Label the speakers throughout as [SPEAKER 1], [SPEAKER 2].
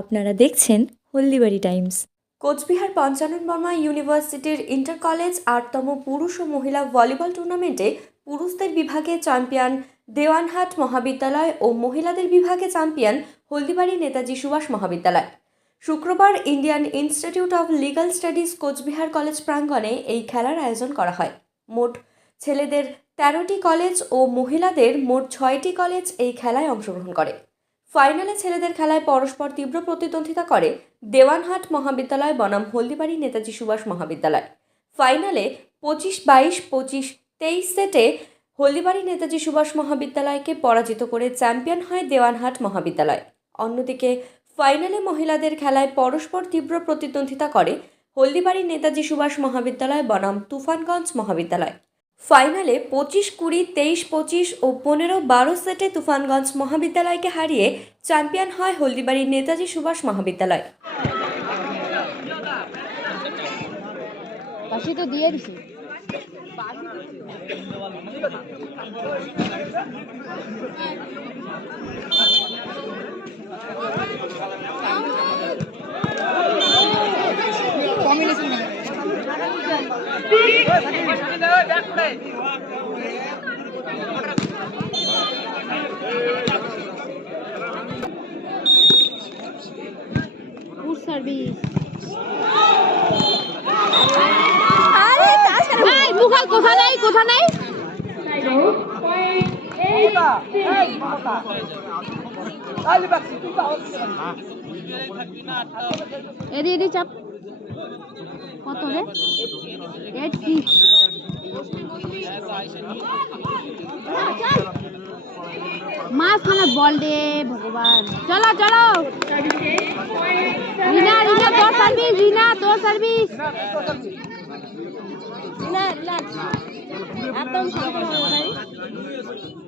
[SPEAKER 1] আপনারা দেখছেন হলদিবাড়ি টাইমস।
[SPEAKER 2] কোচবিহার পঞ্চানন বর্মা ইউনিভার্সিটির ইন্টার কলেজ আটতম পুরুষ ও মহিলা ভলিবল টুর্নামেন্টে পুরুষদের বিভাগে চ্যাম্পিয়ন দেওয়ানহাট মহাবিদ্যালয় ও মহিলাদের বিভাগে চ্যাম্পিয়ন হলদিবাড়ি নেতাজি সুভাষ মহাবিদ্যালয়। শুক্রবার Indian institute of legal studies Cooch Behar college প্রাঙ্গণে এই খেলার আয়োজন করা হয়। মোট ছেলেদের তেরোটি কলেজ ও মহিলাদের মোট ছয়টি কলেজ এই খেলায় অংশগ্রহণ করে। ফাইনালে ছেলেদের খেলায় পরস্পর তীব্র প্রতিদ্বন্দ্বিতা করে দেওয়ানহাট মহাবিদ্যালয়, বনাম হলদিবাড়ি নেতাজি সুভাষ মহাবিদ্যালয়। ফাইনালে পঁচিশ বাইশ পঁচিশ তেইশ সেটে হলদিবাড়ি নেতাজি সুভাষ মহাবিদ্যালয়কে পরাজিত করে চ্যাম্পিয়ন হয় দেওয়ানহাট মহাবিদ্যালয়। অন্যদিকে ফাইনালে মহিলাদের খেলায় পরস্পর তীব্র প্রতিদ্বন্দ্বিতা করে হলদিবাড়ি নেতাজি সুভাষ মহাবিদ্যালয়, বনাম তুফানগঞ্জ মহাবিদ্যালয়। ফাইনালে পঁচিশ কুড়ি তেইশ পঁচিশ ও পনেরো বারো সেটে তুফানগঞ্জ মহাবিদ্যালয়কে হারিয়ে চ্যাম্পিয়ন হয় হলদিবাড়ির নেতাজি সুভাষ মহাবিদ্যালয়।
[SPEAKER 3] পাশে তো দিয়ে দিছি। ফুড সার্ভিস এই মুখাল কোথা নাই কোথা নাই? এদি এদি চাপ। কত রে? এইট সিক্স মাঝখানে বল দে, ভগবান। চলো চলো। রিনা রিনা, তোর সার্ভিস রিনা, তোর সার্ভিস রিনা রিল্যাক্স একদম শান্ত হও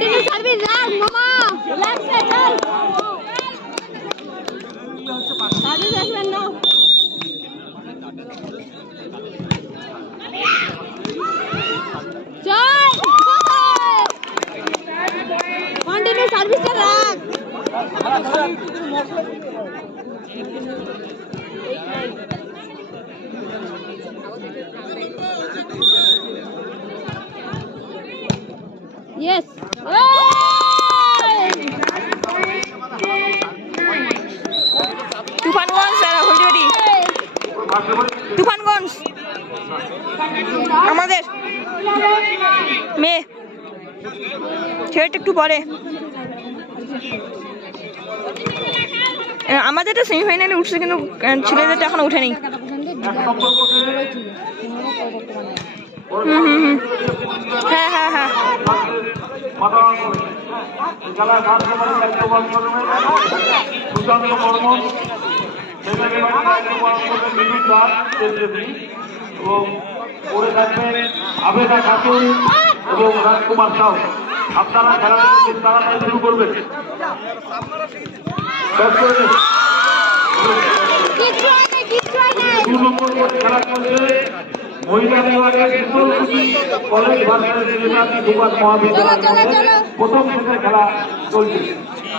[SPEAKER 3] সার্ভিস রাখ মামা রিল্যাক্স রে চল সার্ভিস আসবেন না চল কন্টিনিউ সার্ভিসটা রাখ ইয়েস
[SPEAKER 4] তুফানগঞ্জ আর হলদিবাড়ি তুফানগঞ্জ। আমাদের মেয়ে। ছেলেটা একটু পরে। আমাদের তো সেমিফাইনালে উঠছে কিন্তু ছেলেদেরটা এখনও উঠেনি হুম হুম হ্যাঁ হ্যাঁ হ্যাঁ।
[SPEAKER 5] কেন্দ্রী এবং পড়ে থাকবেন আবেদা খাতুন এবং রাজকুমার সাউ আপনারা খেলা তাড়াতাড়ি শুরু করবেন দু নম্বর খেলা মহিলা কলেজ মহাবিদ্যালয়। প্রথম খেলা চলছে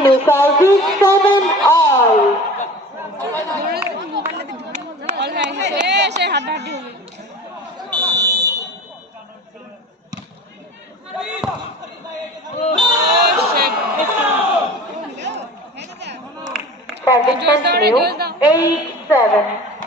[SPEAKER 6] 7 all.
[SPEAKER 4] হাড্ডাহাড্ডি হবে
[SPEAKER 6] Service continue 8 7.